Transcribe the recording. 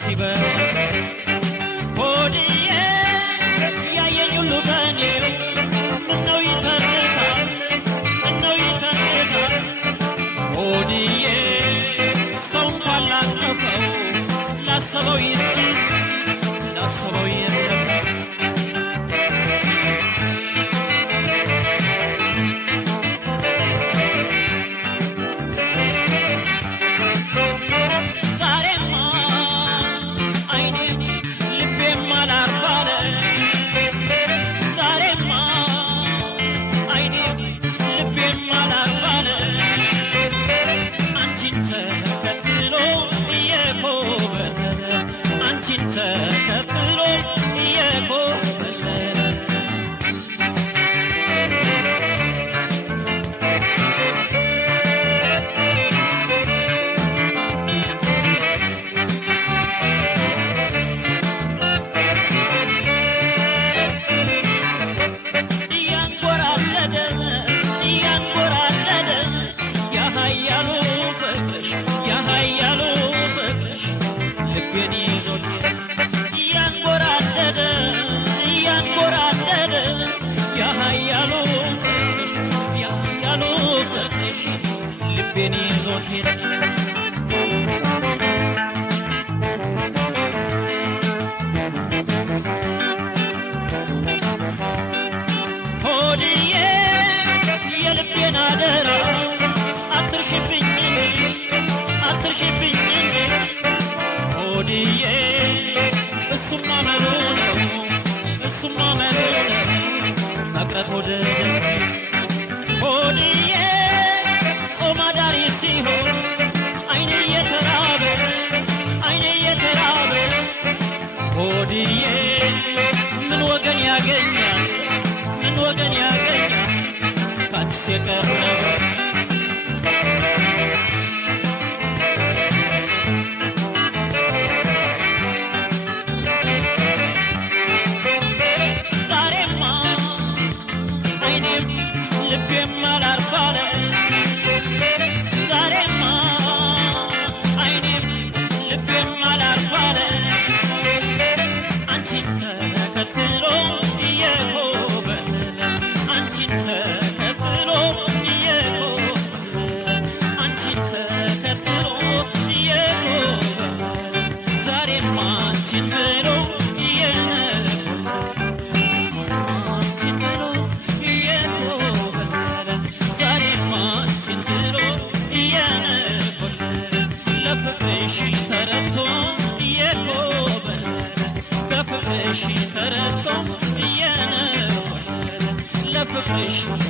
ሲበር ሆድዬ ያየኝ ሁሉ በኔ ምነው ይተርታል ምነው ይተርታል ሆድዬ ሰው እንኳን ላቀፈው ላሰበው ሆድዬ የልቤን አደራ አትርሽብኝ ሆድዬ እሱማ መሉ ነው መቅረት ሆድዬ ጾም አዳሪ ሲሆን አይኔ እየተራበ ሆድዬ ምን ወገን ያገኛል ካንቺ የቀረበ ዛሬማ አይኔም ልቤም አላርፍ አለ ዛሬማ አይኔም ልቤም አላርፍ አለ አንቺን ተከትሎ She